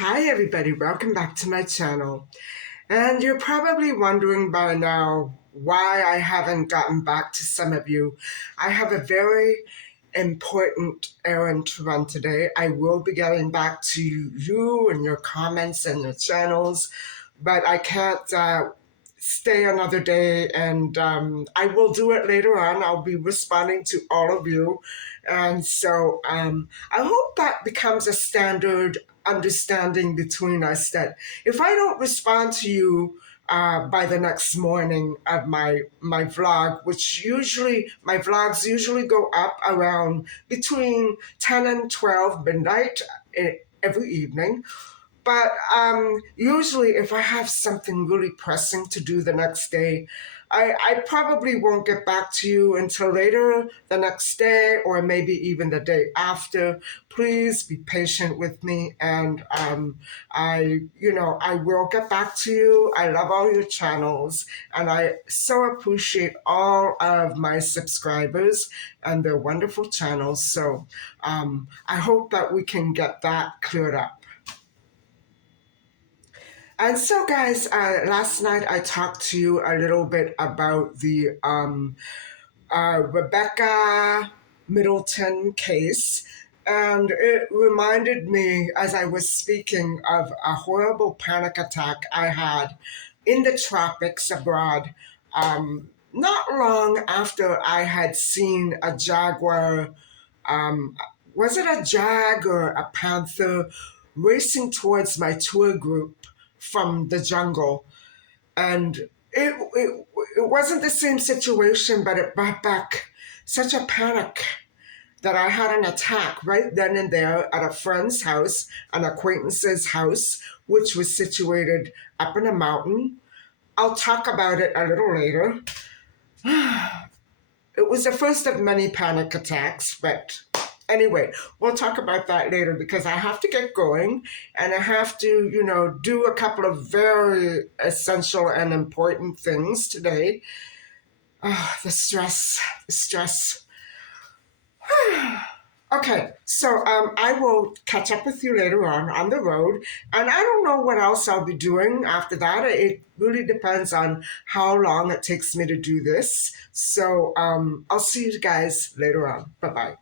Hi everybody, welcome back to my channel. And you're probably wondering by now why I haven't gotten back to some of you. I have a very important errand to run today. I will be getting back to you and your comments and your channels, but I can't stay another day, and I will do it later on. I'll be responding to all of you. And so I hope that becomes a standard understanding between us that if I don't respond to you by the next morning of my vlog, which usually my vlogs usually go up around between 10 and 12 midnight every evening. But usually, if I have something really pressing to do the next day, I probably won't get back to you until later the next day or maybe even the day after. Please be patient with me, and I will get back to you. I love all your channels, and I so appreciate all of my subscribers and their wonderful channels. So I hope that we can get that cleared up. And so, guys, last night I talked to you a little bit about the Rebecca Middleton case, and it reminded me as I was speaking of a horrible panic attack I had in the tropics abroad. Not long after I had seen a jaguar, was it a jag or a panther, racing towards my tour group from the jungle. And it wasn't the same situation, but it brought back such a panic that I had an attack right then and there at a friend's house, an acquaintance's house, which was situated up in a mountain. I'll talk about it a little later. It was the first of many panic attacks, but anyway, we'll talk about that later because I have to get going and I have to, do a couple of very essential and important things today. The stress. Okay, so I will catch up with you later on the road, and I don't know what else I'll be doing after that. It really depends on how long it takes me to do this. So I'll see you guys later on. Bye-bye.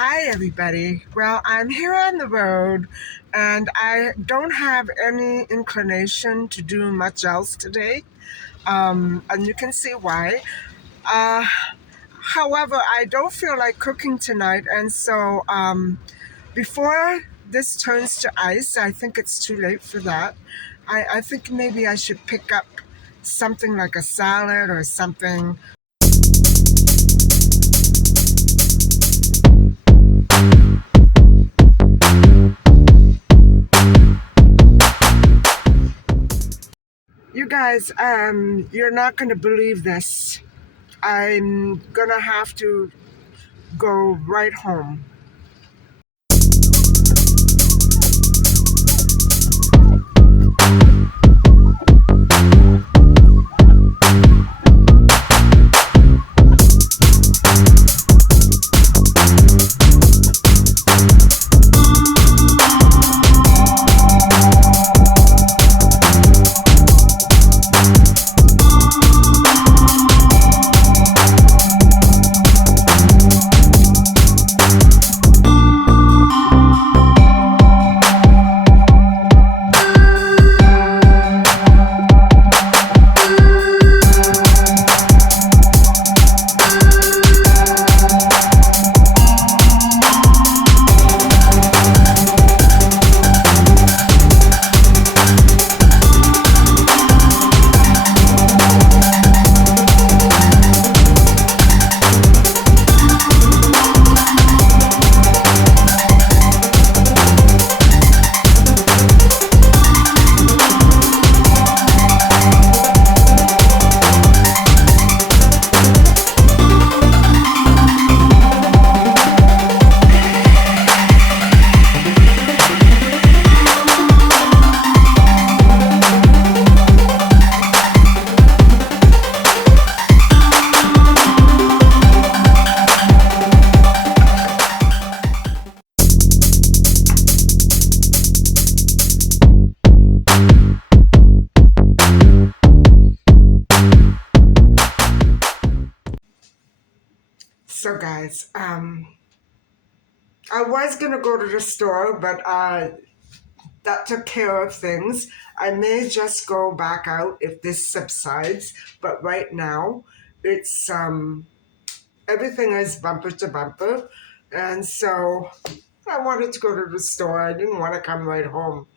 Hi, everybody. Well, I'm here on the road and I don't have any inclination to do much else today. And you can see why. Uh, However, I don't feel like cooking tonight. And so before this turns to ice, I think it's too late for that. I think maybe I should pick up something like a salad or something. You guys, you're not going to believe this. I'm going to have to go right home. So guys, I was gonna go to the store, but that took care of things. I may just go back out if this subsides, but right now it's everything is bumper to bumper, and so I wanted to go to the store. I didn't want to come right home,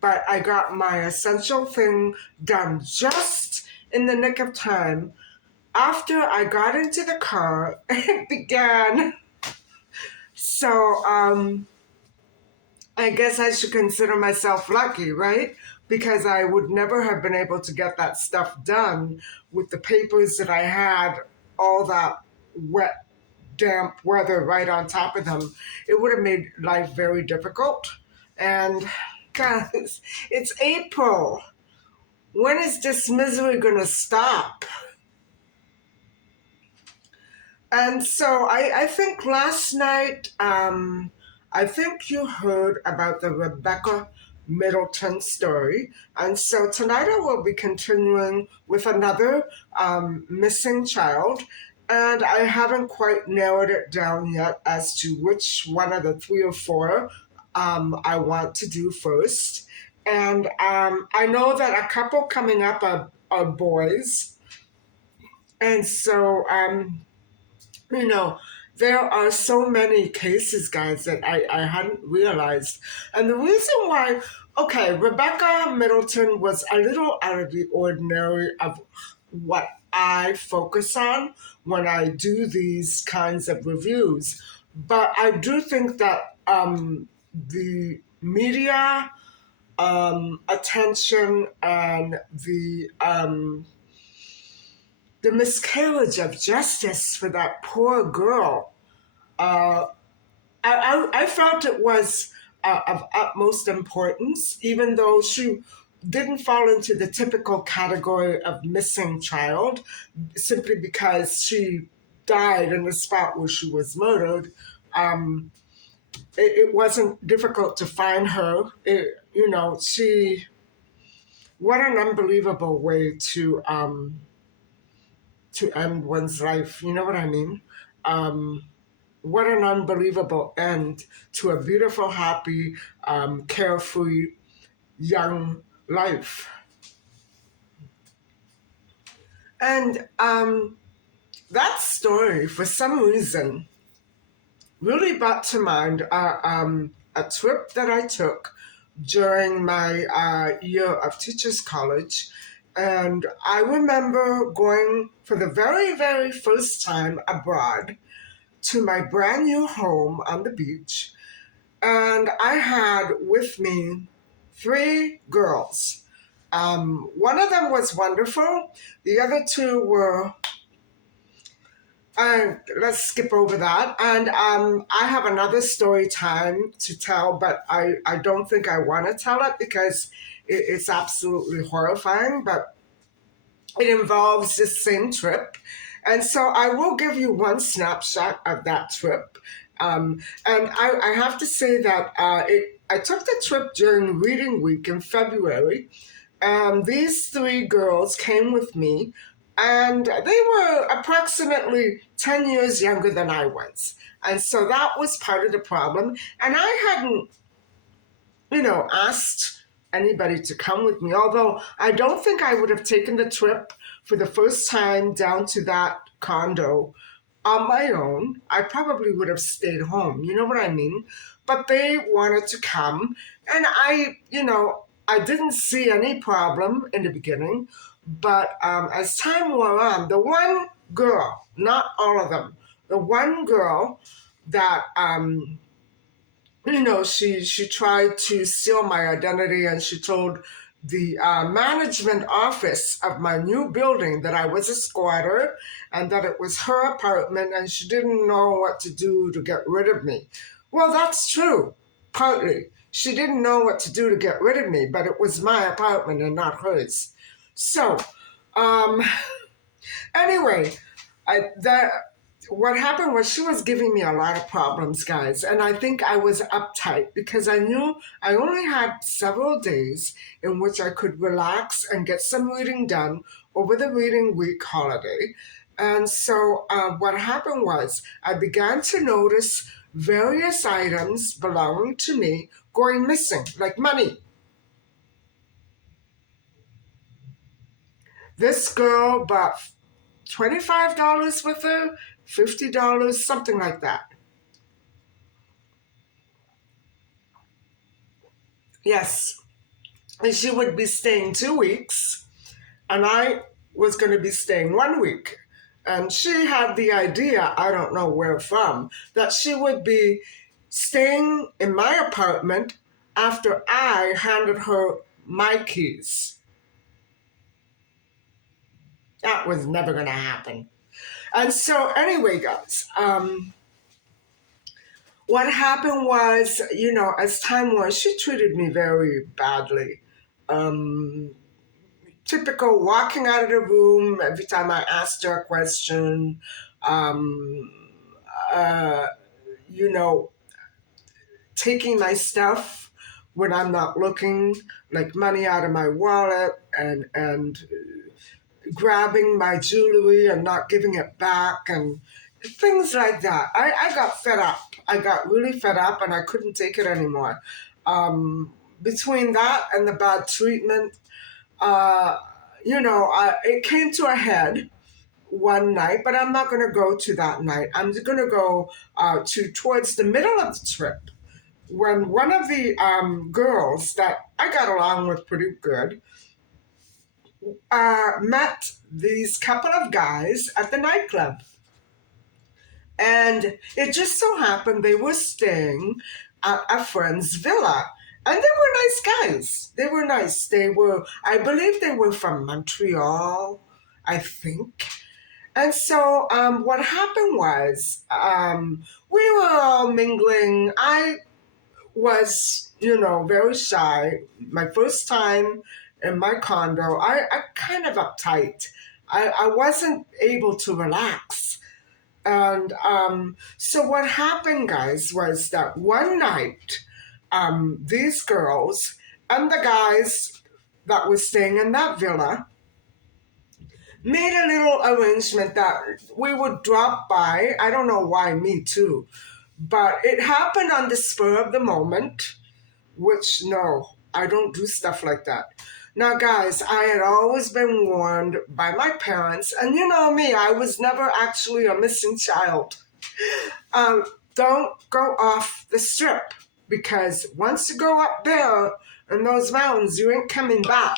but I got my essential thing done just in the nick of time. After I got into the car, it began. So, I guess I should consider myself lucky, right? Because I would never have been able to get that stuff done with the papers that I had, all that wet, damp weather right on top of them. It would have made life very difficult. And guys, it's April. When is this misery going to stop? And so I think last night, I think you heard about the Rebecca Middleton story. And so tonight I will be continuing with another missing child. And I haven't quite narrowed it down yet as to which one of the three or four I want to do first. And I know that a couple coming up are boys. And so, you know, there are so many cases, guys, that I hadn't realized. And the reason why, okay, Rebecca Middleton was a little out of the ordinary of what I focus on when I do these kinds of reviews. But I do think that the media attention and the miscarriage of justice for that poor girl. I felt it was of utmost importance, even though she didn't fall into the typical category of missing child, simply because she died in the spot where she was murdered. It wasn't difficult to find her. What an unbelievable way to end one's life. You know what I mean? What an unbelievable end to a beautiful, happy, carefree young life. And that story, for some reason, really brought to mind a trip that I took during my year of Teachers College. And I remember going for the very, very first time abroad to my brand new home on the beach. And I had with me three girls. One of them was wonderful. The other two were, and let's skip over that. And I have another story time to tell, but I don't think I want to tell it because it's absolutely horrifying, but it involves this same trip. And so I will give you one snapshot of that trip. And I have to say that I took the trip during reading week in February. These three girls came with me, and they were approximately 10 years younger than I was. And so that was part of the problem. And I hadn't, asked anybody to come with me, although I don't think I would have taken the trip for the first time down to that condo on my own. I probably would have stayed home, you know what I mean? But they wanted to come, and I didn't see any problem in the beginning, but as time wore on, the one girl, not all of them, the one girl that she tried to steal my identity, and she told the management office of my new building that I was a squatter and that it was her apartment and she didn't know what to do to get rid of me. Well, that's true, partly. She didn't know what to do to get rid of me, but it was my apartment and not hers. So, anyway, what happened was she was giving me a lot of problems, guys, and I think I was uptight because I knew I only had several days in which I could relax and get some reading done over the reading week holiday. And so what happened was I began to notice various items belonging to me going missing, like money. This girl bought $25 with her, $50, something like that. Yes. And she would be staying 2 weeks, and I was going to be staying 1 week. And she had the idea, I don't know where from, that she would be staying in my apartment after I handed her my keys. That was never going to happen. And so, anyway, guys, what happened was, as time went, she treated me very badly. Um, Typical walking out of the room every time I asked her a question. Um, uh, you know, Taking my stuff when I'm not looking, like money out of my wallet, and grabbing my jewelry and not giving it back, and things like that. I got fed up. I got really fed up, and I couldn't take it anymore. Between that and the bad treatment, uh, it came to a head one night, but I'm not going to go to that night. I'm going to go to towards the middle of the trip when one of the girls that I got along with pretty good met these couple of guys at the nightclub. And it just so happened they were staying at a friend's villa. And they were nice guys. They were nice. I believe they were from Montreal, I think. And so what happened was we were all mingling. I was, very shy. My first time in my condo, I kind of uptight. I wasn't able to relax. And so what happened, guys, was that one night, these girls and the guys that were staying in that villa made a little arrangement that we would drop by. I don't know why me too, but it happened on the spur of the moment, which no, I don't do stuff like that. Now, guys, I had always been warned by my parents, and you know me, I was never actually a missing child. Um, don't go off the strip, because once you go up there in those mountains, you ain't coming back.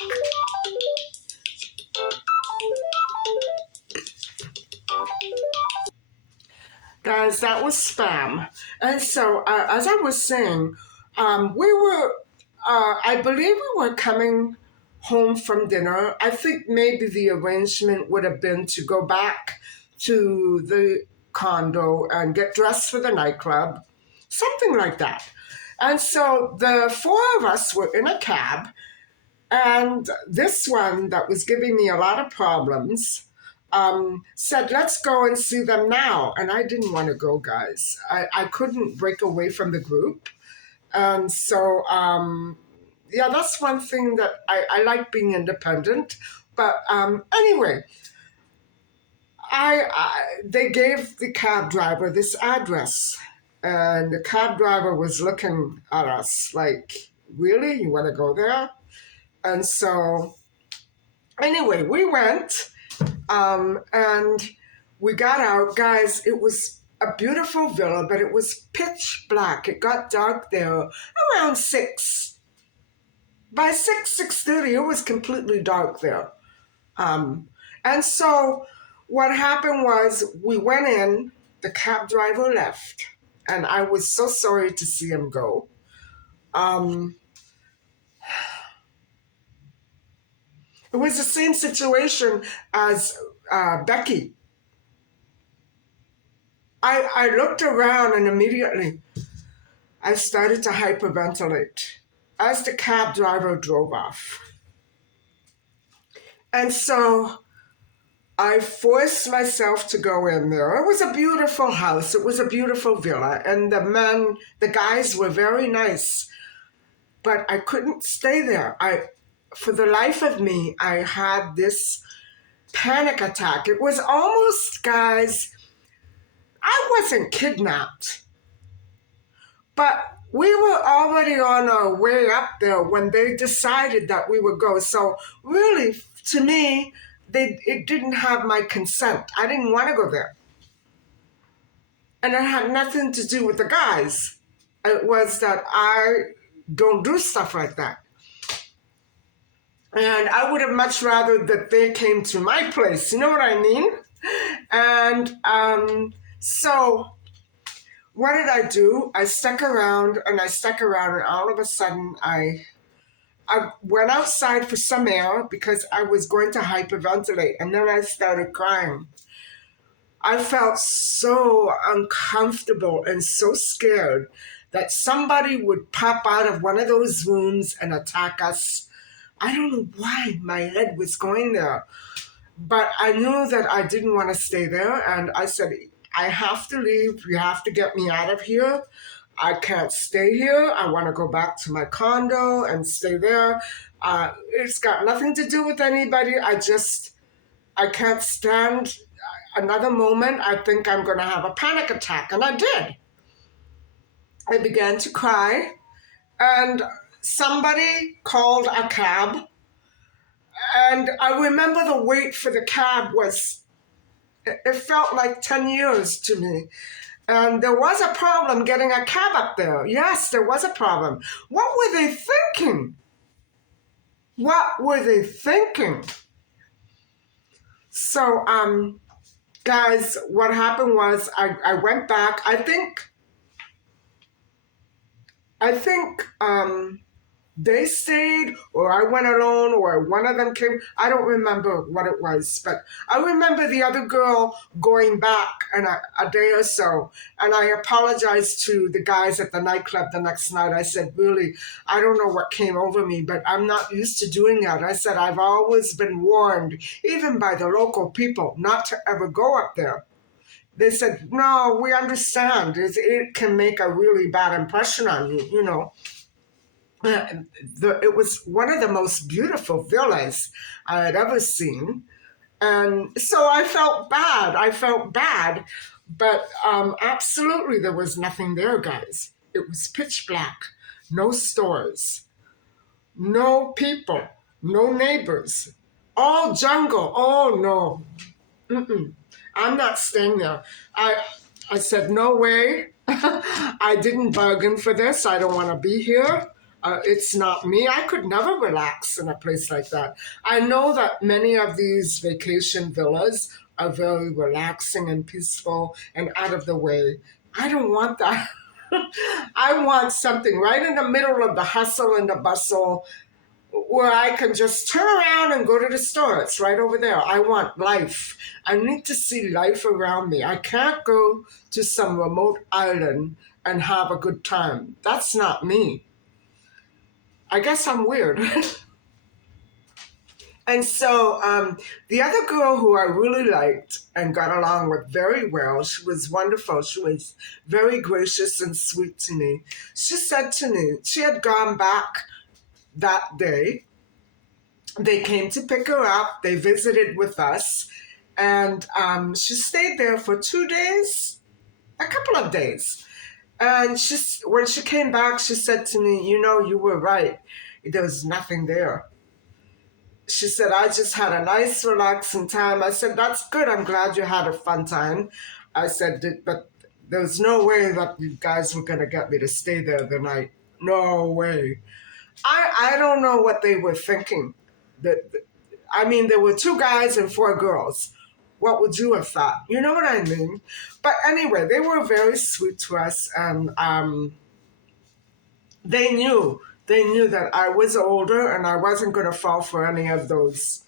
Guys, that was spam. And so, as I was saying, I believe we were coming home from dinner. I think maybe the arrangement would have been to go back to the condo and get dressed for the nightclub, something like that. And so the four of us were in a cab, and this one that was giving me a lot of problems said, let's go and see them now. And I didn't want to go, guys. I couldn't break away from the group. And so, yeah, that's one thing that I like being independent. But anyway, they gave the cab driver this address. And the cab driver was looking at us like, really? You want to go there? And so, anyway, we went. And we got out. Guys, it was a beautiful villa, but it was pitch black. It got dark there around 6. By 6:30, it was completely dark there. And so what happened was we went in, the cab driver left, and I was so sorry to see him go. It was the same situation as Becky. I looked around and immediately I started to hyperventilate as the cab driver drove off. And so I forced myself to go in there. It was a beautiful house. It was a beautiful villa. And the guys were very nice. But I couldn't stay there. For the life of me, I had this panic attack. It was almost, guys, I wasn't kidnapped, but we were already on our way up there when they decided that we would go. So really, to me, it didn't have my consent. I didn't want to go there. And it had nothing to do with the guys. It was that I don't do stuff like that. And I would have much rather that they came to my place. You know what I mean? And so what did I do? I stuck around and all of a sudden I went outside for some air because I was going to hyperventilate, and then I started crying. I felt so uncomfortable and so scared that somebody would pop out of one of those rooms and attack us. I don't know why my head was going there, but I knew that I didn't want to stay there, and I said, I have to leave. You have to get me out of here. I can't stay here. I want to go back to my condo and stay there. It's got nothing to do with anybody. I can't stand another moment. I think I'm going to have a panic attack. And I did. I began to cry, and somebody called a cab. And I remember the wait for the cab it felt like 10 years to me. And there was a problem getting a cab up there. Yes, there was a problem. What were they thinking? What were they thinking? So, guys, what happened was I went back. I think they stayed, or I went alone, or one of them came. I don't remember what it was, but I remember the other girl going back a day or so, and I apologized to the guys at the nightclub the next night. I said, really, I don't know what came over me, but I'm not used to doing that. I said, I've always been warned, even by the local people, not to ever go up there. They said, no, we understand. It can make a really bad impression on you, you know. It was one of the most beautiful villas I had ever seen. And so I felt bad. But absolutely there was nothing there, guys. It was pitch black, no stores, no people, no neighbors, all jungle. Oh, no. I'm not staying there. I said, no way. I didn't bargain for this. I don't want to be here. It's not me. I could never relax in a place like that. I know that many of these vacation villas are very relaxing and peaceful and out of the way. I don't want that. I want something right in the middle of the hustle and the bustle where I can just turn around and go to the store. It's right over there. I want life. I need to see life around me. I can't go to some remote island and have a good time. That's not me. I guess I'm weird. And so the other girl who I really liked and got along with very well, she was wonderful. She was very gracious and sweet to me. She said to me, she had gone back that day. They came to pick her up. They visited with us. And she stayed there for 2 days, a couple of days. And when she came back, she said to me, you know, you were right. There was nothing there. She said, I just had a nice, relaxing time. I said, that's good. I'm glad you had a fun time. I said, but there's no way that you guys were going to get me to stay there the night. No way. I don't know what they were thinking. I mean, there were 2 guys and 4 girls. What would you have thought? You know what I mean? But anyway, they were very sweet to us, and they knew that I was older and I wasn't going to fall for any of those,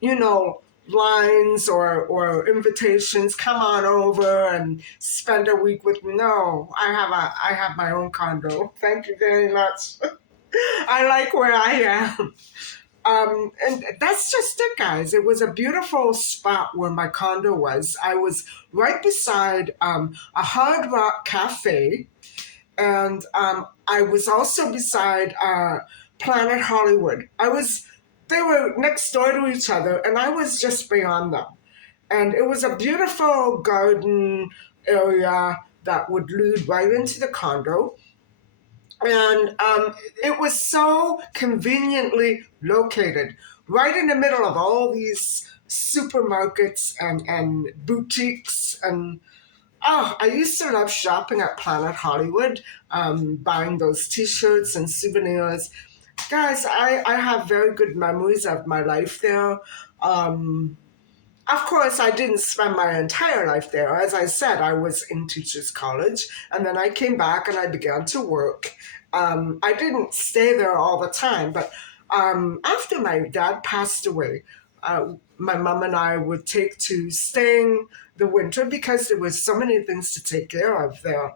you know, lines or invitations. Come on over and spend a week with me. No, I have my own condo. Thank you very much. I like where I am. And that's just it, guys. It was a beautiful spot where my condo was. I was right beside a Hard Rock Cafe, and I was also beside Planet Hollywood. I was they were next door to each other, and I was just beyond them. And it was a beautiful garden area that would lead right into the condo. And it was so conveniently located right in the middle of all these supermarkets and boutiques. And oh, I used to love shopping at Planet Hollywood, buying those t-shirts and souvenirs. Guys, I have very good memories of my life there. Um, of course, I didn't spend my entire life there. As I said, I was in teachers' college, and then I came back and I began to work. I didn't stay there all the time, but after my dad passed away, my mom and I would take to staying the winter because there was so many things to take care of there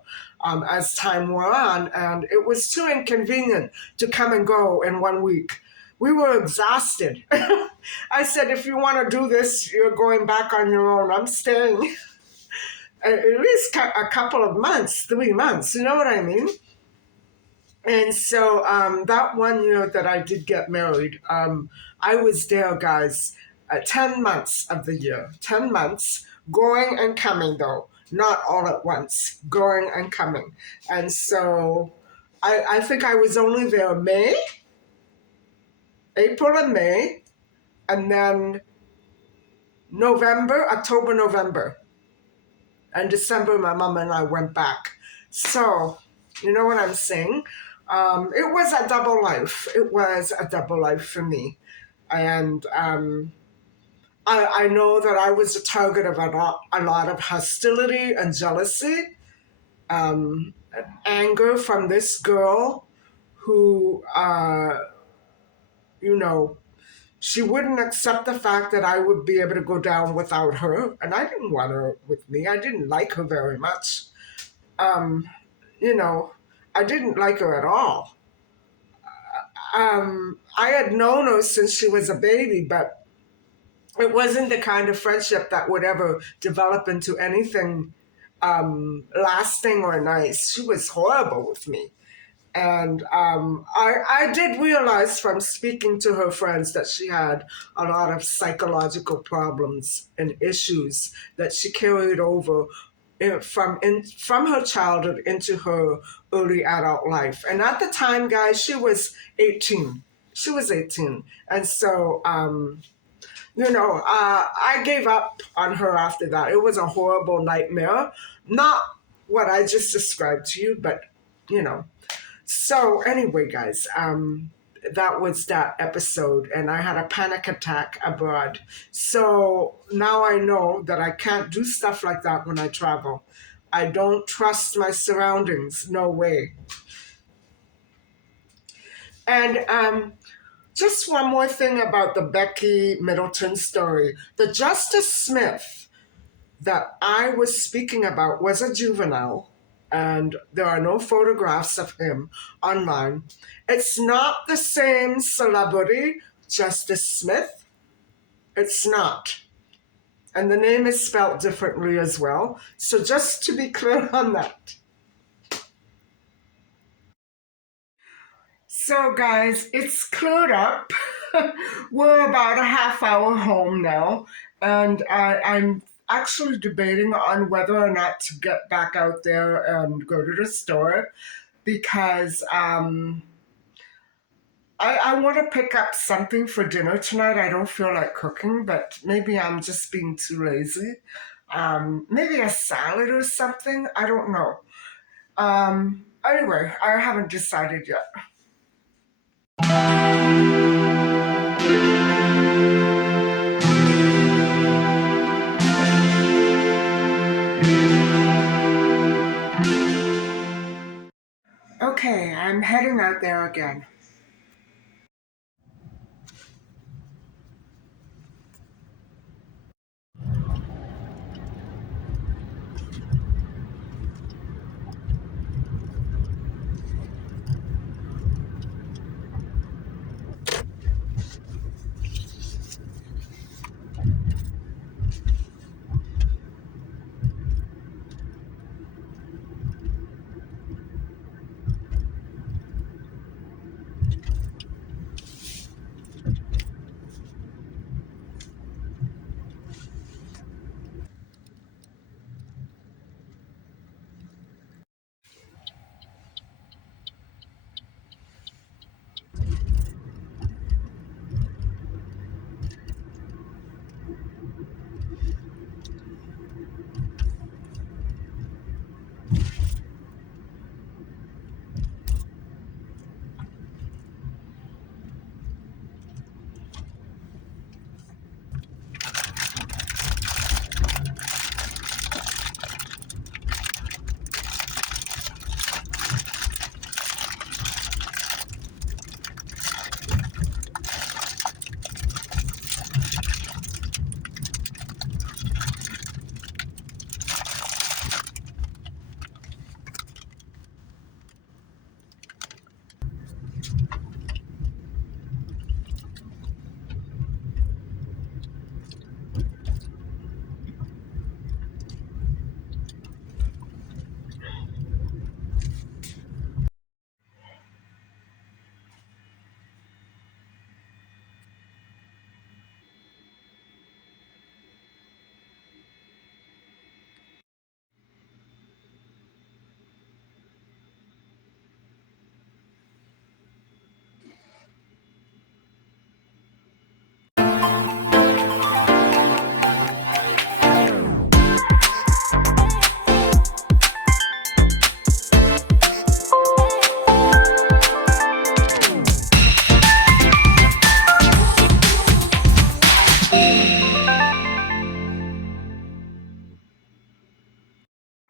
as time wore on, and it was too inconvenient to come and go in 1 week. We were exhausted. I said, if you want to do this, you're going back on your own. I'm staying at least a couple of months, 3 months. You know what I mean? And so that 1 year that I did get married, I was there, guys, 10 months of the year. 10 months, going and coming, though. Not all at once, going and coming. And so I think I was only there April and May, and then October, November. And December, my mom and I went back. So, you know what I'm saying? It was a double life. It was a double life for me. And I know that I was the target of a lot of hostility and jealousy, um, anger from this girl who, you know, she wouldn't accept the fact that I would be able to go down without her. And I didn't want her with me. I didn't like her very much. Um, you know, I didn't like her at all. I had known her since she was a baby, but it wasn't the kind of friendship that would ever develop into anything lasting or nice. She was horrible with me. And I did realize from speaking to her friends that she had a lot of psychological problems and issues that she carried over from her childhood into her early adult life. And at the time, guys, she was 18. She was 18. And so, I gave up on her after that. It was a horrible nightmare. Not what I just described to you, but, you know. So anyway, guys, that was that episode, and I had a panic attack abroad. So now I know that I can't do stuff like that when I travel. I don't trust my surroundings. No way. And just one more thing about the Becky Middleton story. The Justice Smith that I was speaking about was a juvenile, and there are no photographs of him online. It's not the same celebrity, Justice Smith. It's not. And the name is spelled differently as well. So just to be clear on that. So, guys, it's cleared up. We're about a half hour home now, and I'm actually debating on whether or not to get back out there and go to the store because I want to pick up something for dinner tonight. I don't feel like cooking, but maybe I'm just being too lazy. Maybe a salad or something. I don't know. Anyway, I haven't decided yet. Okay, I'm heading out there again.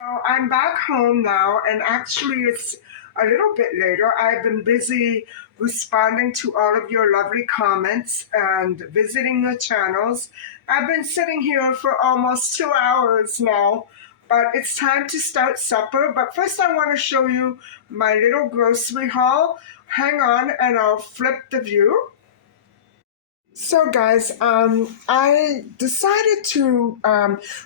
I'm back home now, and actually, it's a little bit later. I've been busy responding to all of your lovely comments and visiting the channels. I've been sitting here for almost 2 hours now, but it's time to start supper. But first, I want to show you my little grocery haul. Hang on, and I'll flip the view. So, guys, I decided to.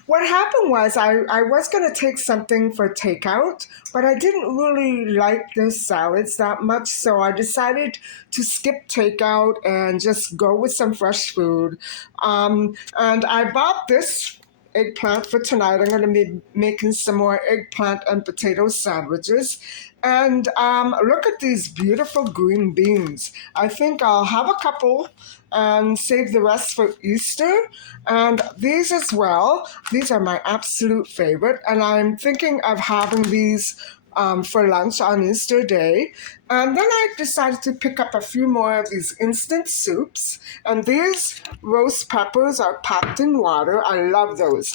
What happened was I was going to take something for takeout, but I didn't really like the salads that much, so I decided to skip takeout and just go with some fresh food. And I bought this eggplant for tonight. I'm going to be making some more eggplant and potato sandwiches. And look at these beautiful green beans. I think I'll have a couple and save the rest for Easter. And these as well. These are my absolute favorite. And I'm thinking of having these for lunch on Easter Day. And then I decided to pick up a few more of these instant soups. And these roast peppers are packed in water. I love those.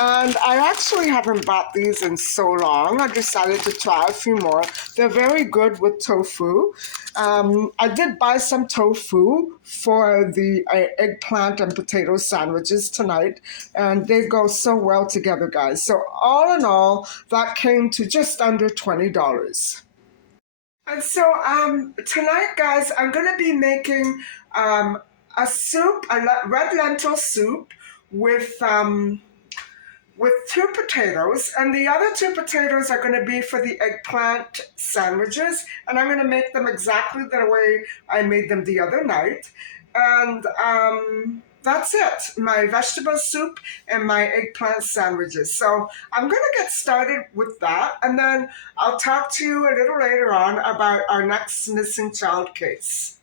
And I actually haven't bought these in so long. I decided to try a few more. They're very good with tofu. I did buy some tofu for the eggplant and potato sandwiches tonight, and they go so well together, guys. So, all in all, that came to just under $20. And so tonight, guys, I'm going to be making a soup, red lentil soup with two potatoes, and the other two potatoes are going to be for the eggplant sandwiches, and I'm going to make them exactly the way I made them the other night. And that's it, my vegetable soup and my eggplant sandwiches. So I'm going to get started with that, and then I'll talk to you a little later on about our next missing child case.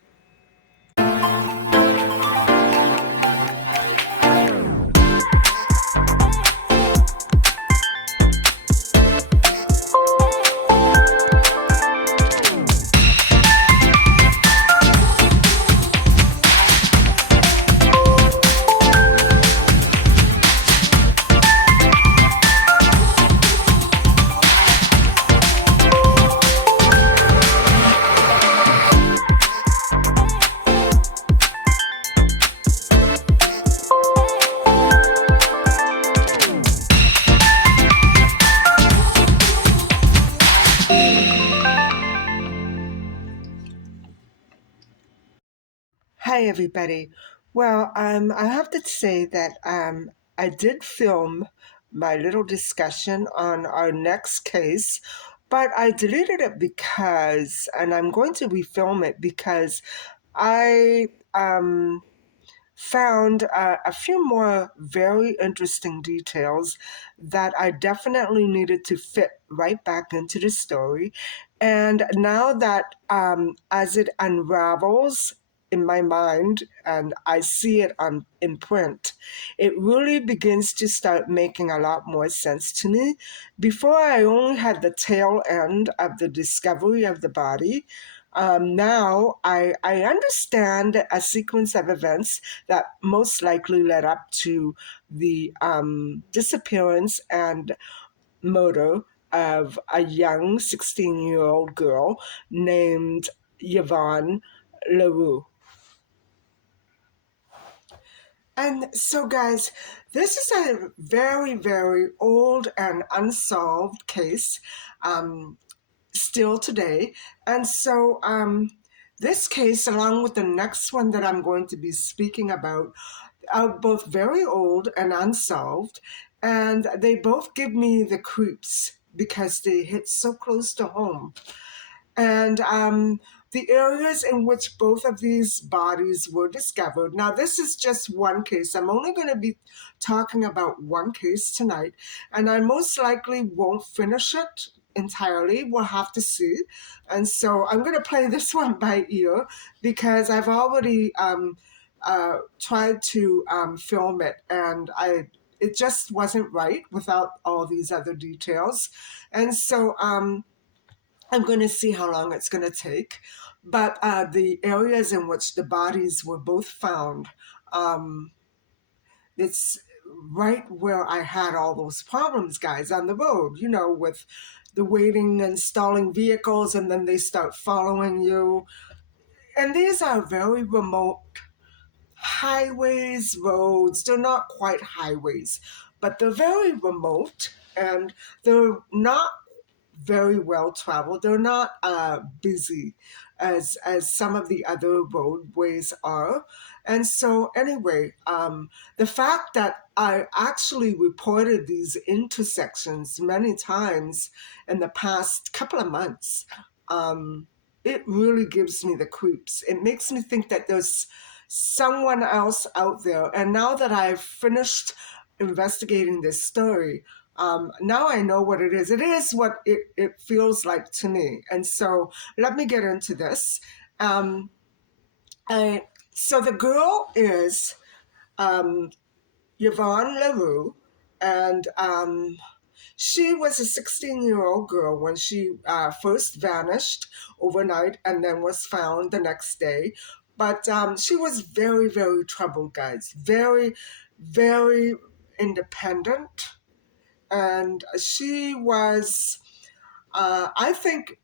Hi, everybody. Well, I have to say that I did film my little discussion on our next case, but I deleted it because, and I'm going to refilm it because I found a few more very interesting details that I definitely needed to fit right back into the story. And now that as it unravels in my mind and I see it on in print, it really begins to start making a lot more sense to me. Before I only had the tail end of the discovery of the body. Now I understand a sequence of events that most likely led up to the disappearance and murder of a young 16-year-old girl named Yvonne LaRue. And so, guys, this is a very, very old and unsolved case. Still today. And so this case, along with the next one that I'm going to be speaking about, are both very old and unsolved. And they both give me the creeps because they hit so close to home. And the areas in which both of these bodies were discovered. Now, this is just one case. I'm only going to be talking about one case tonight, and I most likely won't finish it entirely. We'll have to see. And so I'm going to play this one by ear because I've already tried to film it, and it just wasn't right without all these other details. And so I'm going to see how long it's going to take. But the areas in which the bodies were both found, it's right where I had all those problems, guys, on the road, with the waiting and stalling vehicles, and then they start following you. And these are very remote highways, roads. They're not quite highways, but they're very remote, and they're not very well traveled. They're not busy as some of the other roadways are. And so anyway, the fact that I actually reported these intersections many times in the past couple of months, it really gives me the creeps. It makes me think that there's someone else out there. And now that I've finished investigating this story, now I know what it is. It is what it feels like to me. And so let me get into this. Um, I, so the girl is Yvonne LaRue, and she was a 16-year-old girl when she first vanished overnight and then was found the next day. But she was very, very troubled, guys. Very, very independent. And she was, I think,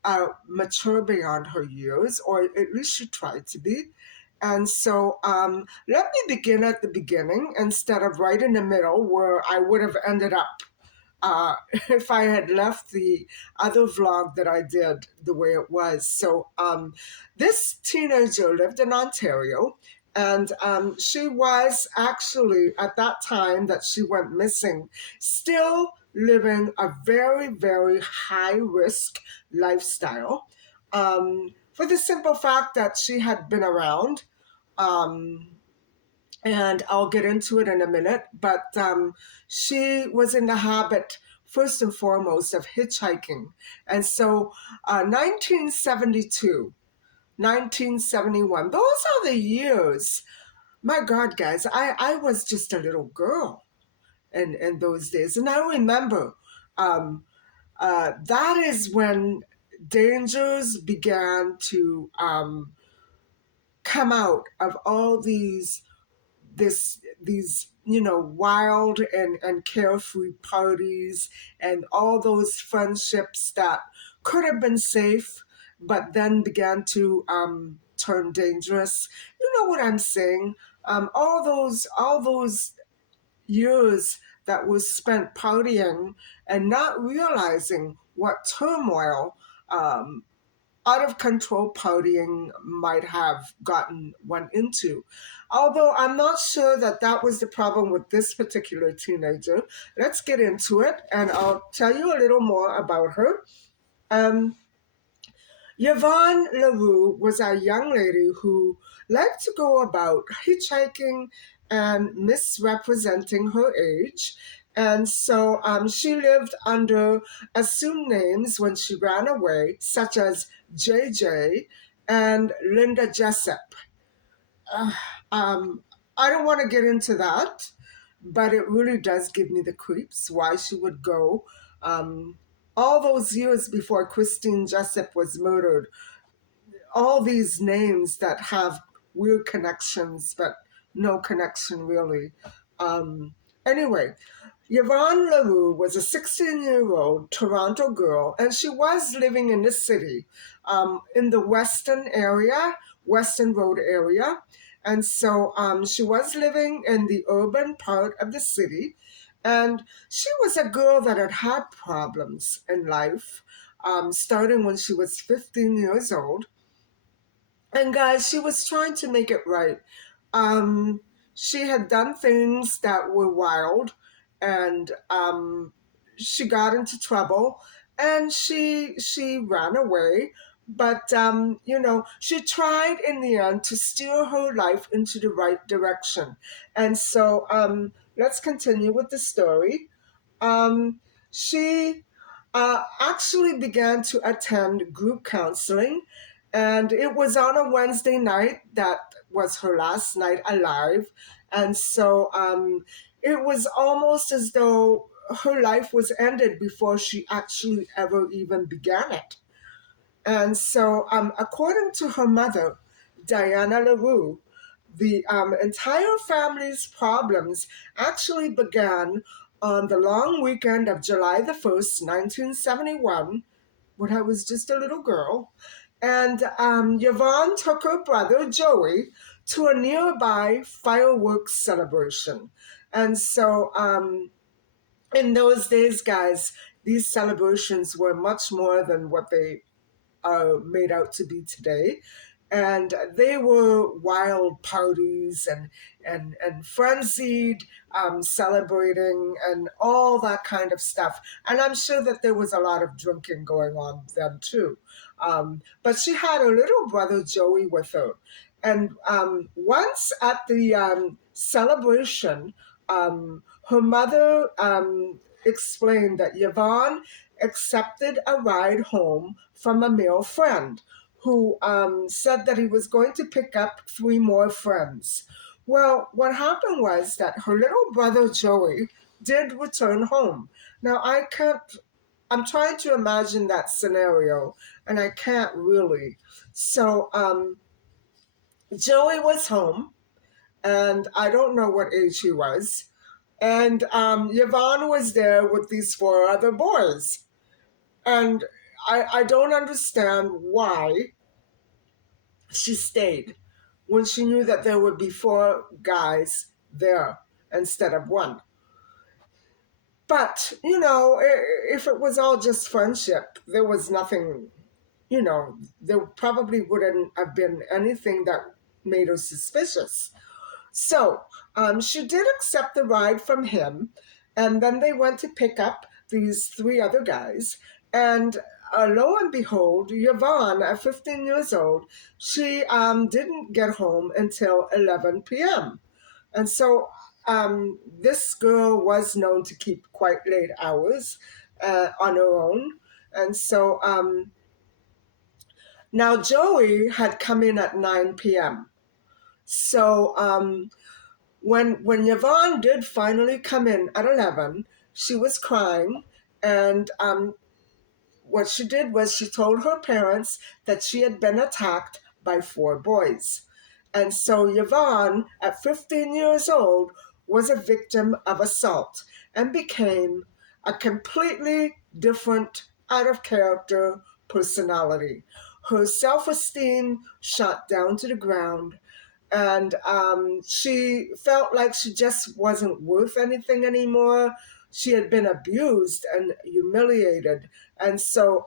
mature beyond her years, or at least she tried to be. And so let me begin at the beginning instead of right in the middle where I would have ended up uh, if I had left the other vlog that I did the way it was. So this teenager lived in Ontario, and she was actually, at that time that she went missing, still living a very, very high risk lifestyle, for the simple fact that she had been around. Um, and I'll get into it in a minute. But she was in the habit, first and foremost, of hitchhiking. And so 1972, 1971, those are the years. My God, guys, I was just a little girl in those days. And I remember that is when dangers began to come out of all these wild and carefree parties and all those friendships that could have been safe but then began to turn dangerous. You know what I'm saying? All those years that was spent partying and not realizing what turmoil um, out of control partying might have gotten one into. Although I'm not sure that that was the problem with this particular teenager. Let's get into it and I'll tell you a little more about her. Um, Yvonne LaRue was a young lady who liked to go about hitchhiking and misrepresenting her age. And so she lived under assumed names when she ran away, such as JJ and Linda Jessup. Uh, um, I don't want to get into that, but it really does give me the creeps why she would go. Um, all those years before Christine Jessup was murdered, all these names that have weird connections, but no connection really. Um, anyway, Yvonne LaRue was a 16-year-old Toronto girl, and she was living in the city, in the Western Road area. And so she was living in the urban part of the city, and she was a girl that had had problems in life, starting when she was 15 years old. And guys, she was trying to make it right. Um, she had done things that were wild, and she got into trouble, and she ran away. But she tried in the end to steer her life into the right direction. And so let's continue with the story. She actually began to attend group counseling, and it was on a Wednesday night that was her last night alive. And so it was almost as though her life was ended before she actually ever even began it. And so, according to her mother, Diana LaRue, The entire family's problems actually began on the long weekend of July the 1st, 1971, when I was just a little girl. And Yvonne took her brother Joey to a nearby fireworks celebration. And so in those days, guys, these celebrations were much more than what they are made out to be today. And they were wild parties and frenzied celebrating and all that kind of stuff. And I'm sure that there was a lot of drinking going on then too. But she had her little brother Joey with her. And once at the celebration, her mother explained that Yvonne accepted a ride home from a male friend who said that he was going to pick up three more friends. Well, what happened was that her little brother Joey did return home. Now, I'm trying to imagine that scenario, and I can't really. So, Joey was home, and I don't know what age he was. And Yvonne was there with these four other boys. And I don't understand why she stayed when she knew that there would be four guys there instead of one. But, if it was all just friendship, there was nothing, there probably wouldn't have been anything that made her suspicious. So she did accept the ride from him, and then they went to pick up these three other guys. And lo and behold, Yvonne, at 15 years old, she didn't get home until 11 p.m. And so this girl was known to keep quite late hours on her own. And so now Joey had come in at 9 p.m. So when Yvonne did finally come in at 11, she was crying, and what she did was she told her parents that she had been attacked by four boys. And so Yvonne, at 15 years old, was a victim of assault and became a completely different, out of character personality. Her self esteem shot down to the ground, and she felt like she just wasn't worth anything anymore. She had been abused and humiliated. And so,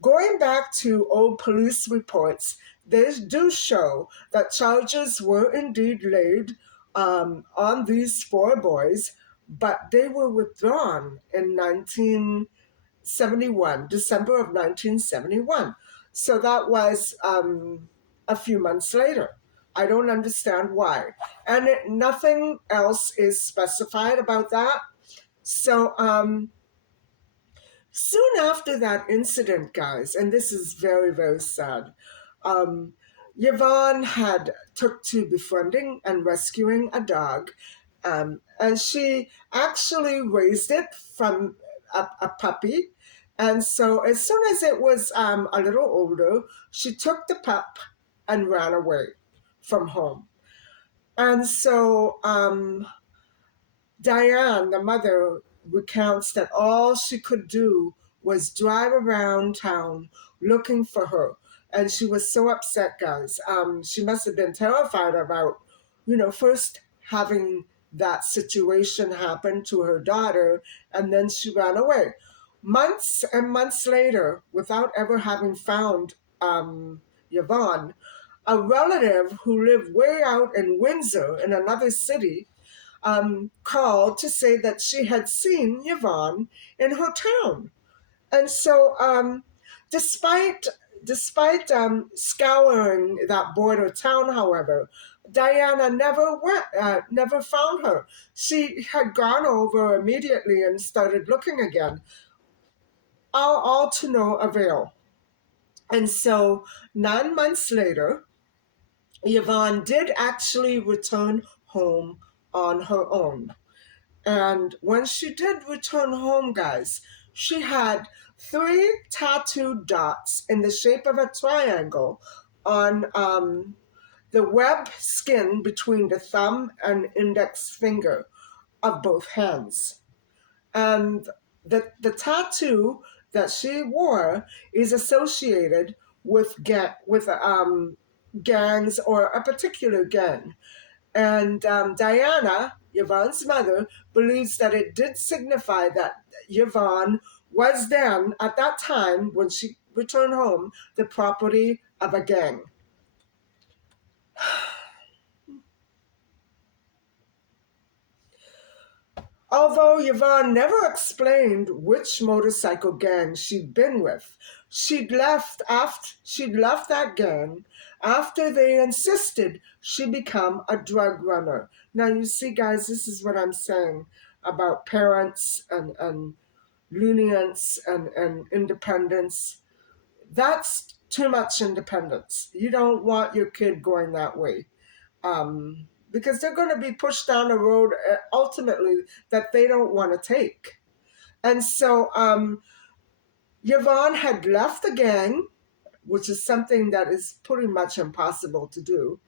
going back to old police reports, they do show that charges were indeed laid on these four boys, but they were withdrawn in 1971, December of 1971. So that was a few months later. I don't understand why. And nothing else is specified about that. So soon after that incident, guys, and this is very, very sad, um, Yvonne had took to befriending and rescuing a dog, and she actually raised it from a puppy. And so as soon as it was a little older, she took the pup and ran away from home. And so Diane, the mother, recounts that all she could do was drive around town looking for her. And she was so upset, guys. She must have been terrified about, first having that situation happen to her daughter, and then she ran away. Months and months later, without ever having found Yvonne, a relative who lived way out in Windsor in another city called to say that she had seen Yvonne in her town. And so, despite scouring that border town, however, Diana never found her. She had gone over immediately and started looking again, all to no avail. And so, 9 months later, Yvonne did actually return home on her own. And when she did return home, guys, she had three tattooed dots in the shape of a triangle on the web skin between the thumb and index finger of both hands. And the tattoo that she wore is associated with gangs or a particular gang. And Diana, Yvonne's mother, believes that it did signify that Yvonne was then, at that time, when she returned home, the property of a gang. Although Yvonne never explained which motorcycle gang she'd been with, she'd left that gang after they insisted she become a drug runner. Now you see, guys, this is what I'm saying about parents and lenience and independence. That's too much independence. You don't want your kid going that way. Because they're going to be pushed down a road ultimately that they don't want to take. And so Yvonne had left the gang, which is something that is pretty much impossible to do.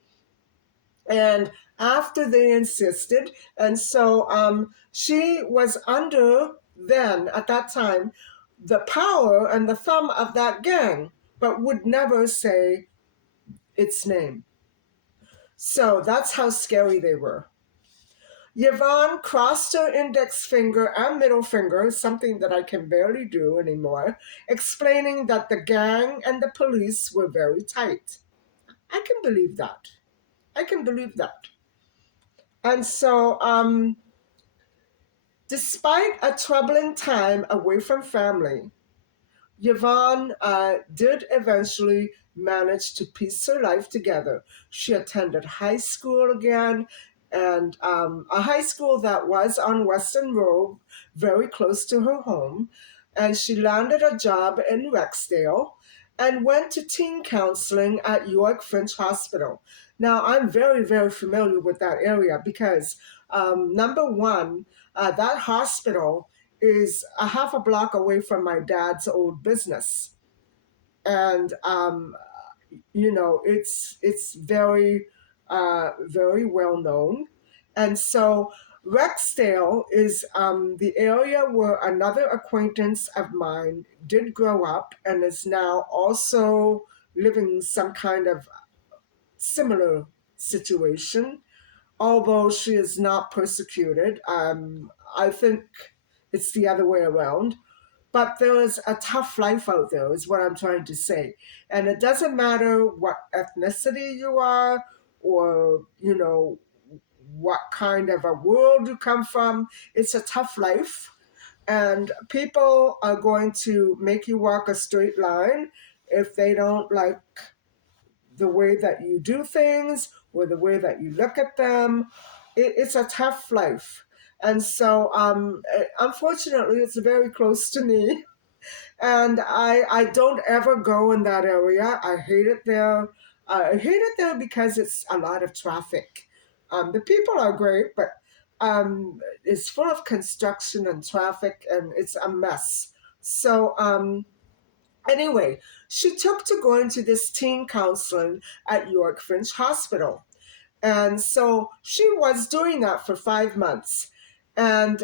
And after they insisted, and so she was under then, at that time, the power and the thumb of that gang, but would never say its name. So that's how scary they were. Yvonne crossed her index finger and middle finger, something that I can barely do anymore, explaining that the gang and the police were very tight. I can believe that. I can believe that. And so, despite a troubling time away from family, Yvonne did eventually manage to piece her life together. She attended high school again, and a high school that was on Western Road, very close to her home. And she landed a job in Rexdale and went to teen counseling at York French Hospital. Now, I'm very, very familiar with that area because, number one, that hospital is a half a block away from my dad's old business. And it's very very well known. And so Rexdale is the area where another acquaintance of mine did grow up and is now also living some kind of similar situation, although she is not persecuted. I think it's the other way around. But there is a tough life out there, is what I'm trying to say. And it doesn't matter what ethnicity you are or, what kind of a world you come from. It's a tough life. And people are going to make you walk a straight line if they don't like the way that you do things or the way that you look at them. It's a tough life. And so, unfortunately, it's very close to me. And I don't ever go in that area. I hate it there. I hate it there because it's a lot of traffic. The people are great, but it's full of construction and traffic, and it's a mess. So, anyway, she took to going to this teen counseling at York French Hospital. And so she was doing that for 5 months. And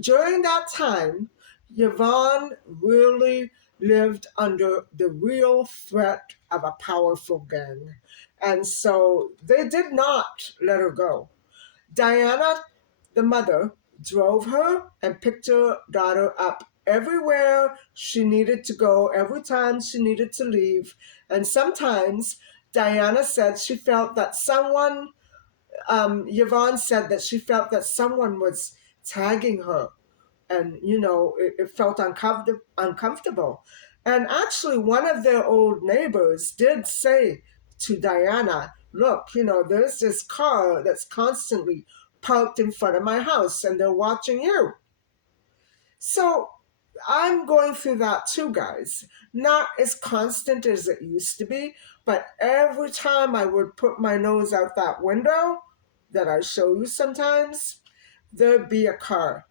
during that time, Yvonne really lived under the real threat of a powerful gang. And so they did not let her go. Diana, the mother, drove her and picked her daughter up everywhere she needed to go, every time she needed to leave. And sometimes Diana said she felt that Yvonne said that she felt that someone was tagging her, and it felt uncomfortable. And actually, one of their old neighbors did say to Diana, look, there's this car that's constantly parked in front of my house and they're watching you. So I'm going through that too, guys. Not as constant as it used to be, but every time I would put my nose out that window that I show you sometimes, there'd be a car.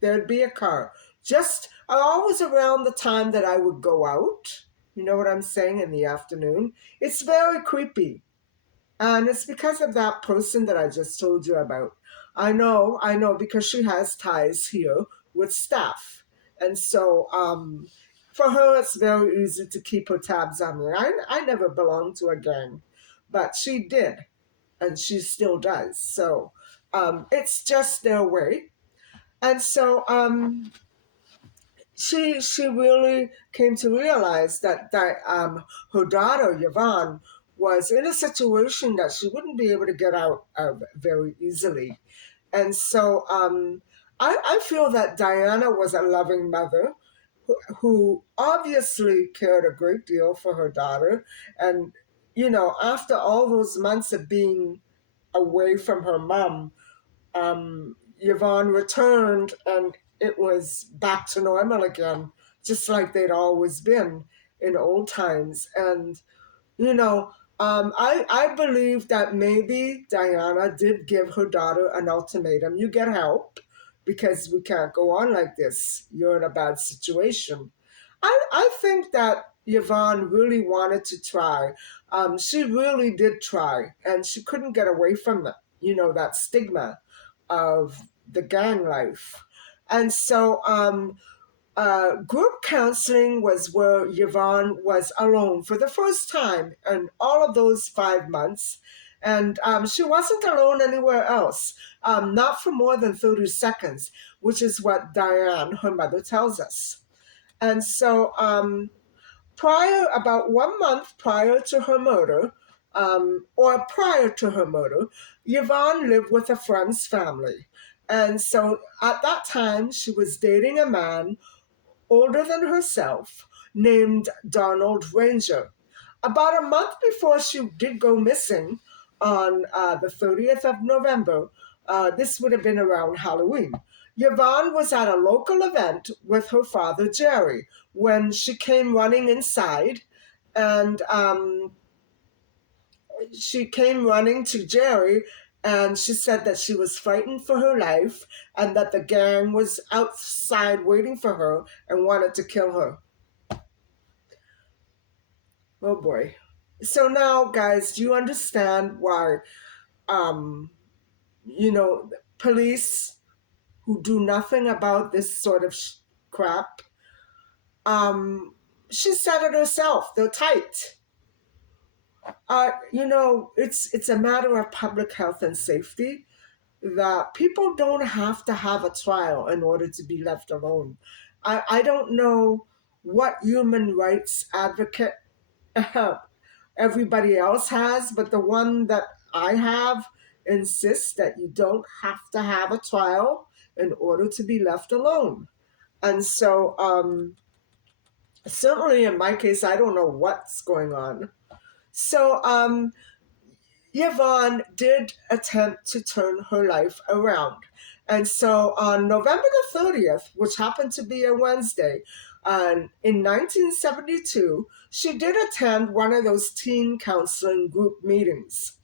There'd be a car. Just always around the time that I would go out, You know what I'm saying? In the afternoon. It's very creepy. And it's because of that person that I just told you about. I know, because she has ties here with staff. And so for her, it's very easy to keep her tabs on me. I never belonged to a gang, but she did, and she still does. So it's just their way. And so she really came to realize that her daughter Yvonne was in a situation that she wouldn't be able to get out of very easily, and so I feel that Diana was a loving mother who obviously cared a great deal for her daughter, and after all those months of being away from her mom, Yvonne returned and it was back to normal again, just like they'd always been in old times. And, you know, I believe that maybe Diana did give her daughter an ultimatum. You get help because we can't go on like this. You're in a bad situation. I think that Yvonne really wanted to try. She really did try, and she couldn't get away from that stigma of the gang life. And so group counseling was where Yvonne was alone for the first time in all of those 5 months. And she wasn't alone anywhere else, not for more than 30 seconds, which is what Diane, her mother, tells us. And so about 1 month prior to her murder, or prior to her murder, Yvonne lived with a friend's family. And so at that time, she was dating a man older than herself named Donald Ranger. About a month before she did go missing on the 30th of November, this would have been around Halloween, Yvonne was at a local event with her father, Jerry, when she came running inside, and she came running to Jerry, and she said that she was frightened for her life and that the gang was outside waiting for her and wanted to kill her. Oh boy. So now, guys, do you understand why, um, police who do nothing about this sort of crap, she said it herself, they're tight. It's a matter of public health and safety that people don't have to have a trial in order to be left alone. I don't know what human rights advocate everybody else has, but the one that I have insists that you don't have to have a trial in order to be left alone. And so, certainly in my case, I don't know what's going on. So, Yvonne did attempt to turn her life around. And so on November the 30th, which happened to be a Wednesday, in 1972, she did attend one of those teen counseling group meetings.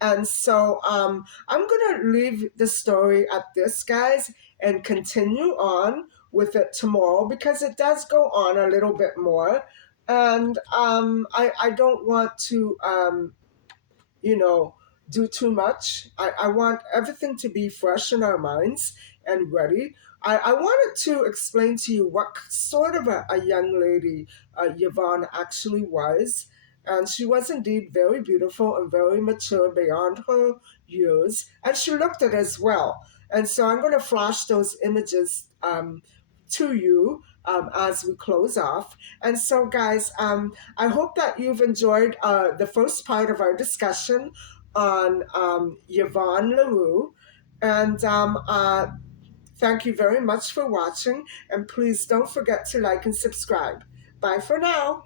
And so I'm going to leave the story at this, guys, and continue on with it tomorrow because it does go on a little bit more. And I don't want to do too much. I want everything to be fresh in our minds and ready. I wanted to explain to you what sort of a young lady Yvonne actually was. And she was indeed very beautiful and very mature beyond her years. And she looked it as well. And so I'm going to flash those images to you as we close off. And so, guys, I hope that you've enjoyed the first part of our discussion on Yvonne LaRue. And thank you very much for watching. And please don't forget to like and subscribe. Bye for now.